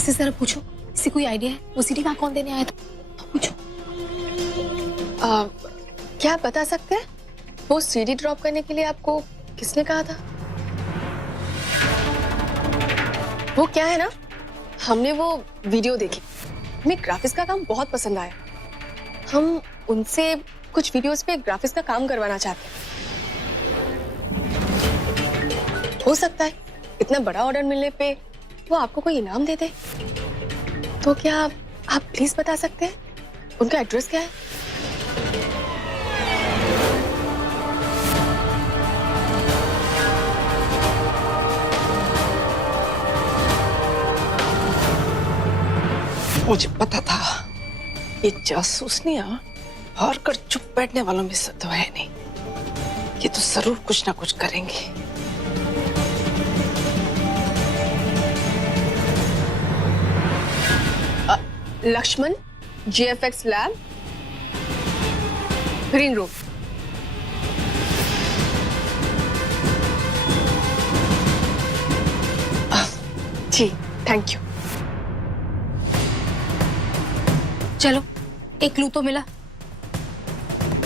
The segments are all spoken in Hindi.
इससे जरा पूछो, इससे कोई आइडिया है वो सीडी वहां कौन देने आया था? पूछो। क्या आप बता सकते हैं वो सीडी ड्रॉप करने के लिए आपको किसने कहा था? वो क्या है ना, हमने वो वीडियो देखी, हमें ग्राफिक्स का काम बहुत पसंद आया। हम उनसे कुछ वीडियोस पे ग्राफिक्स का काम करवाना चाहते हैं। हो सकता है इतना बड़ा ऑर्डर मिलने पे वो आपको कोई इनाम दे दे। तो क्या आप प्लीज बता सकते हैं उनका एड्रेस क्या है? मुझे पता था ये जासूसनियां हार कर चुप बैठने वालों में से तो है नहीं, ये तो जरूर कुछ ना कुछ करेंगे। Laxman, GFX lab, green room. जी थैंक यू। चलो, एक क्लू तो मिला।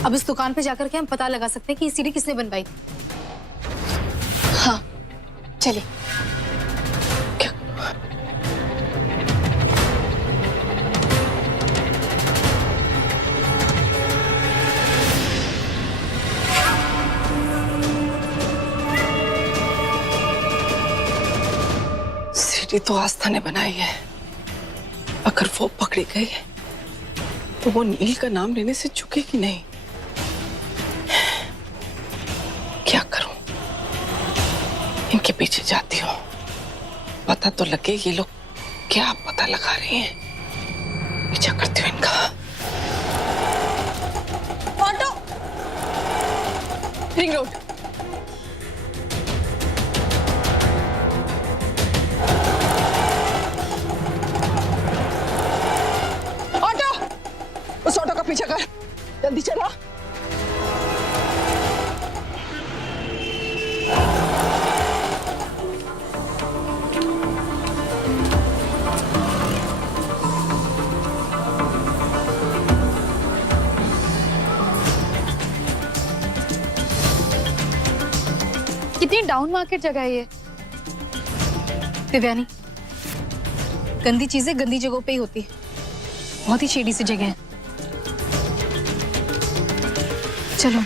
अब इस दुकान पे जाकर के हम पता लगा सकते हैं कि ये सीडी किसने बनवाई थी। हाँ चलिए। सीडी तो आस्था ने बनाई है, अगर वो पकड़ी गई तो वो नील का नाम लेने से चुकेगी नहीं। क्या करूं, इनके पीछे जाती हूँ, पता तो लगे ये लोग क्या पता लगा रहे हैं। पीछा करती हूँ इनका। Auto, ring road. उस ऑटो का पीछा कर, जल्दी चला। कितनी डाउन मार्केट जगह है ये। दिव्यानी, गंदी चीजें गंदी जगहों पे ही होती है। बहुत ही शेडी सी जगह है। चलो।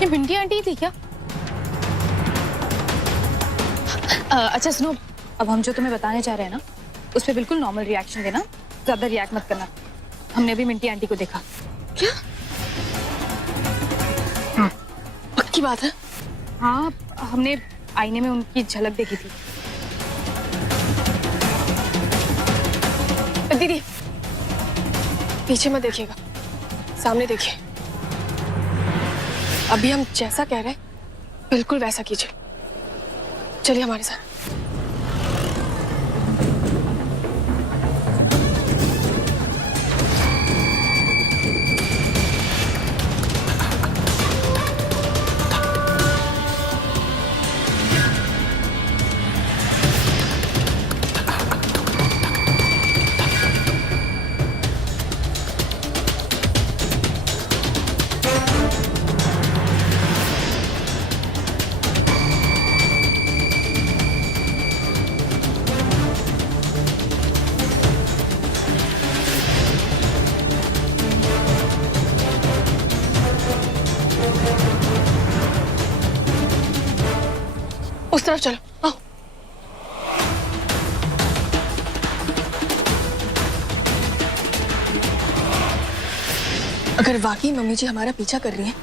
ये भिंडी आंटी थी क्या? अच्छा सुनो, अब हम जो तुम्हें बताने जा रहे हैं ना, उस पर बिल्कुल नॉर्मल रिएक्शन देना, ज्यादा रिएक्ट मत करना। हमने अभी मिंटी आंटी को देखा। क्या? हाँ पक्की बात है? हाँ, हमने आईने में उनकी झलक देखी थी। दीदी पीछे मत देखिएगा, सामने देखिए। अभी हम जैसा कह रहे हैं बिल्कुल वैसा कीजिए। चलिए हमारे साथ। उस तरफ चलो, आओ। अगर वाकई मम्मी जी हमारा पीछा कर रही हैं,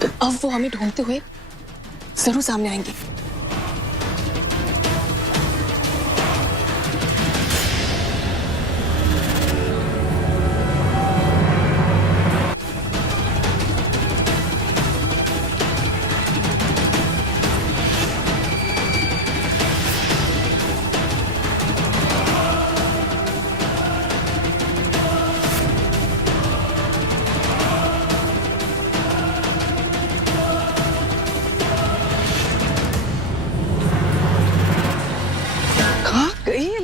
तो अब वो हमें ढूंढते हुए जरूर सामने आएंगे।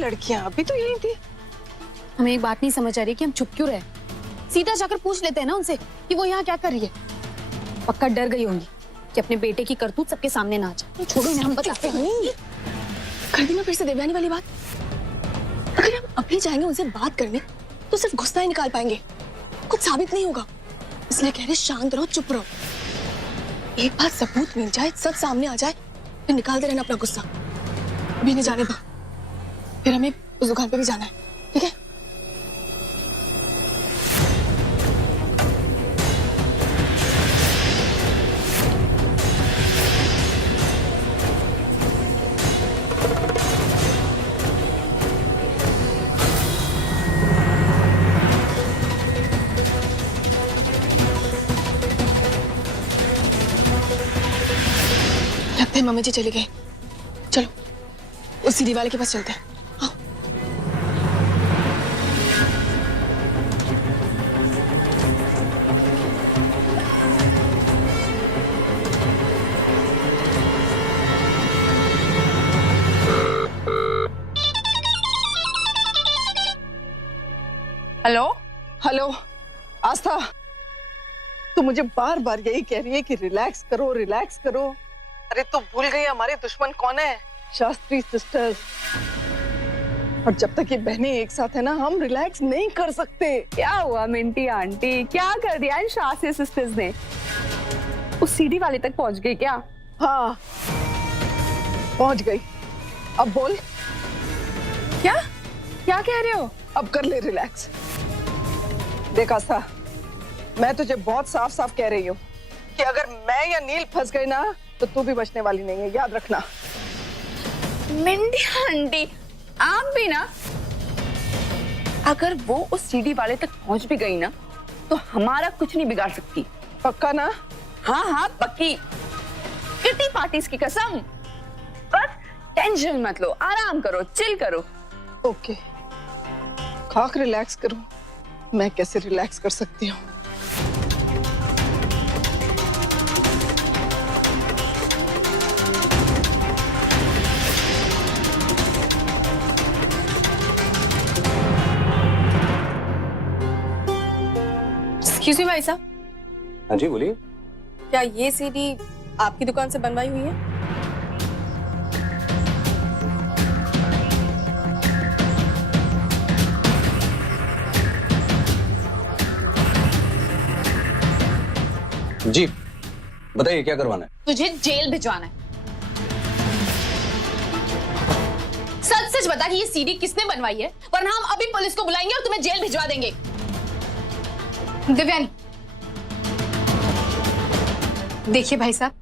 लड़कियां अभी तो यही थी। हमें एक बात नहीं समझ आ रही कि हम चुप क्यों रहे। सीधा जाकर पूछ लेते हैं ना उनसे कि वो यहाँ क्या कर रही है। पक्का डर गई होंगी कि अपने बेटे की करतूत सबके सामने ना आ जाए। छोड़ो इन्हें, हम बताते हैं। कर दी ना फिर से देवयानी वाली बात। अगर हम अभी जाएंगे उनसे बात करने तो सिर्फ गुस्सा ही निकाल पाएंगे, कुछ साबित नहीं होगा। इसलिए कह रहे शांत रहो, चुप रहो। एक बार सबूत मिल जाए, सच सामने आ जाए, फिर निकालते रहना अपना गुस्सा। अभी नहीं जाने दो, फिर हमें उस दुकान पे भी जाना है, ठीक है? लगता है मम्मी जी चली गई। चलो उस सीढ़ी वाले के पास चलते हैं। आओ। हेलो हेलो आस्था, तू मुझे बार बार यही कह रही है कि रिलैक्स करो रिलैक्स करो। अरे तू भूल गई हमारे दुश्मन कौन है? शास्त्री सिस्टर्स। और जब तक ये बहनें एक साथ है ना, हम रिलैक्स नहीं कर सकते। क्या हुआ मिंटी आंटी, क्या कर दिया इन शास्त्री सिस्टर्स ने? उस सीढ़ी वाले तक पहुंच गई क्या? हाँ पहुंच गई। अब बोल। क्या क्या कह रहे हो? अब कर ले रिलैक्स। देख आस्था, मैं तुझे बहुत साफ साफ कह रही हूँ कि अगर मैं या नील फंस गए ना तो तू भी बचने वाली नहीं है, याद रखना। मिंटी आंटी आप भी ना, अगर वो उस सीढ़ी वाले तक पहुंच भी गई ना तो हमारा कुछ नहीं बिगाड़ सकती। पक्का ना? हाँ हाँ पक्की, किटी पार्टीज की कसम। बस टेंशन मत लो, आराम करो, चिल करो। ओके, खाक रिलैक्स करूं। मैं कैसे रिलैक्स कर सकती हूँ? एक्सक्यूज मी भाई साहब, हाँ जी बोलिए। क्या ये सीढ़ी आपकी दुकान से बनवाई हुई है? जी बताइए क्या करवाना है? तुझे जेल भिजवाना है। सच सच बता कि ये सीडी किसने बनवाई है, वरना हम अभी पुलिस को बुलाएंगे और तुम्हें जेल भिजवा देंगे। दिव्यानी, देखिए भाई साहब,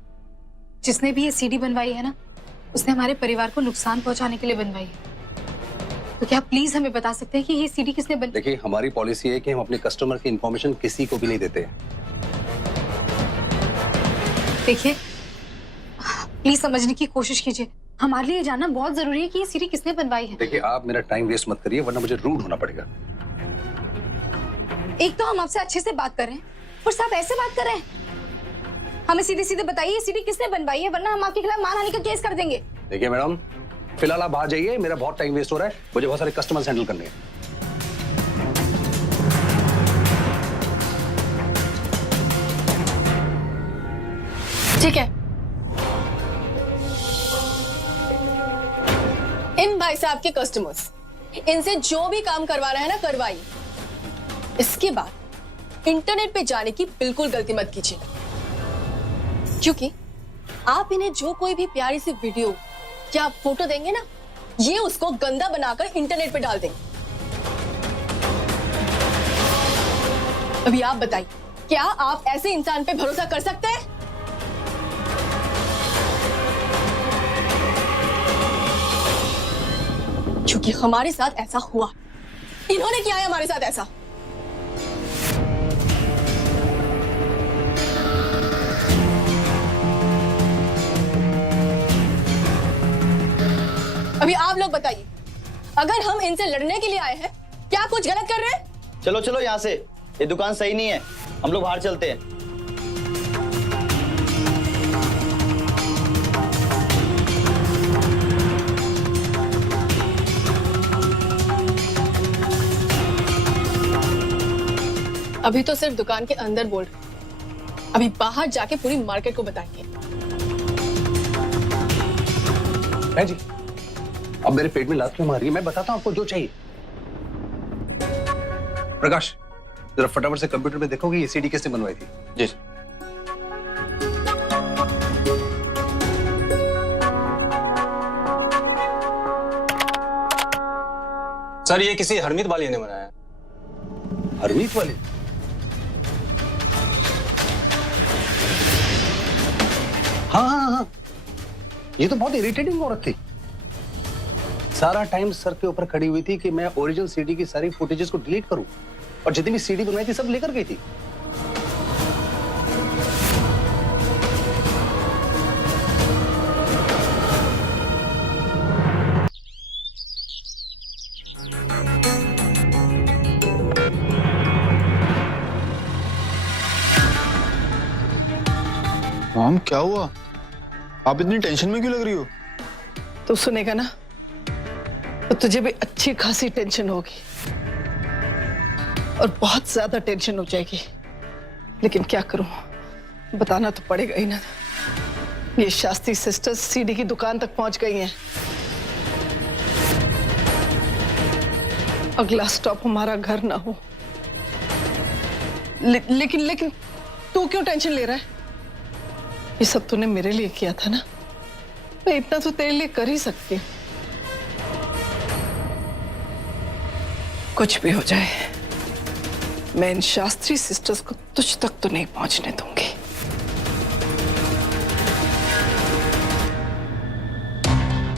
जिसने भी ये सीडी बनवाई है ना, उसने हमारे परिवार को नुकसान पहुंचाने के लिए बनवाई है। तो क्या प्लीज हमें बता सकते हैं कि ये सीडी किसने बनवाई? देखिए हमारी पॉलिसी है कि हम अपने कस्टमर की इंफॉर्मेशन किसी को भी नहीं देते। देखिए प्लीज समझने की कोशिश कीजिए, हमारे लिए जानना बहुत जरूरी है कि ये सीडी किसने बनवाई है। देखिए आप मेरा टाइम वेस्ट मत करिए वरना मुझे रूड होना पड़ेगा। एक तो हम आपसे अच्छे से बात कर रहे हैं और साहब ऐसे बात कर रहे हैं। हमें सीधे सीधे बताइए ये सीडी किसने बनवाई है, वरना हम आपके खिलाफ मानहानि का केस कर देंगे। देखिए मैडम, फिलहाल आप बाहर जाइए, मेरा बहुत टाइम वेस्ट हो रहा है, मुझे बहुत सारे कस्टमर्स हैंडल करने हैं। ठीक है, इन भाई साहब के कस्टमर्स, इनसे जो भी काम करवाना है ना करवाइए। इसके बाद इंटरनेट पे जाने की बिल्कुल गलती मत कीजिएगा, क्योंकि आप इन्हें जो कोई भी प्यारी सी वीडियो या फोटो देंगे ना, ये उसको गंदा बनाकर इंटरनेट पे डाल देंगे। अभी आप बताइए, क्या आप ऐसे इंसान पे भरोसा कर सकते हैं? क्योंकि हमारे साथ ऐसा हुआ, इन्होंने किया है हमारे साथ ऐसा। अभी आप लोग बताइए, अगर हम इनसे लड़ने के लिए आए हैं, क्या कुछ गलत कर रहे हैं? चलो चलो यहाँ से, ये दुकान सही नहीं है, हम लोग बाहर चलते हैं। अभी तो सिर्फ दुकान के अंदर बोल रहे, अभी बाहर जाके पूरी मार्केट को बताएंगे। है जी, अब मेरे पेट में लात क्यों मार रही है? मैं बताता हूँ आपको जो चाहिए। प्रकाश, जरा फटाफट से कंप्यूटर में देखोगे ये सीडी किसने बनवाई थी? जी सर, ये किसी हरमीत वाली ने बनाया। हरमीत वाली? हाँ, ये तो बहुत इरिटेटिंग औरत थी। सारा टाइम सर के ऊपर खड़ी हुई थी कि मैं ओरिजिनल सीडी की सारी फुटेजेस को डिलीट करूं, और जितनी भी सीडी बनवाई थी सब लेकर गई थी। मॉम क्या हुआ? आप इतनी टेंशन में क्यों लग रही हो? तो सुनेगा ना तो तुझे भी अच्छी खासी टेंशन होगी और बहुत ज्यादा टेंशन हो जाएगी। लेकिन क्या करूं, बताना तो पड़ेगा ही ना। ये शास्त्री सिस्टर्स सीडी की दुकान तक पहुंच गई हैं। अगला स्टॉप हमारा घर ना हो। लेकिन तू क्यों टेंशन ले रहा है? ये सब तूने मेरे लिए किया था ना, मैं इतना तो तेरे लिए कर ही सकती हूँ। कुछ भी हो जाए, मैं इन शास्त्री सिस्टर्स को तुझ तक तो नहीं पहुंचने दूंगी।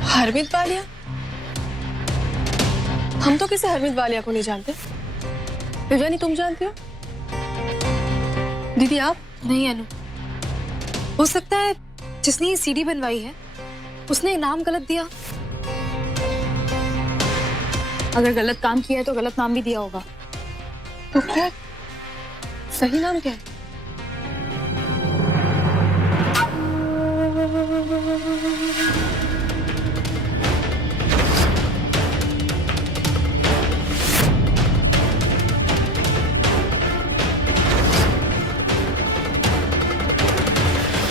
हरमीत वालिया? हम तो किसी हरमीत वालिया को नहीं जानते। दिव्यानी, तुम जानती हो? दीदी आप? नहीं अनु, हो सकता है जिसने ये सीडी बनवाई है उसने नाम गलत दिया। अगर गलत काम किया है तो गलत नाम भी दिया होगा। तो फिर सही नाम क्या है?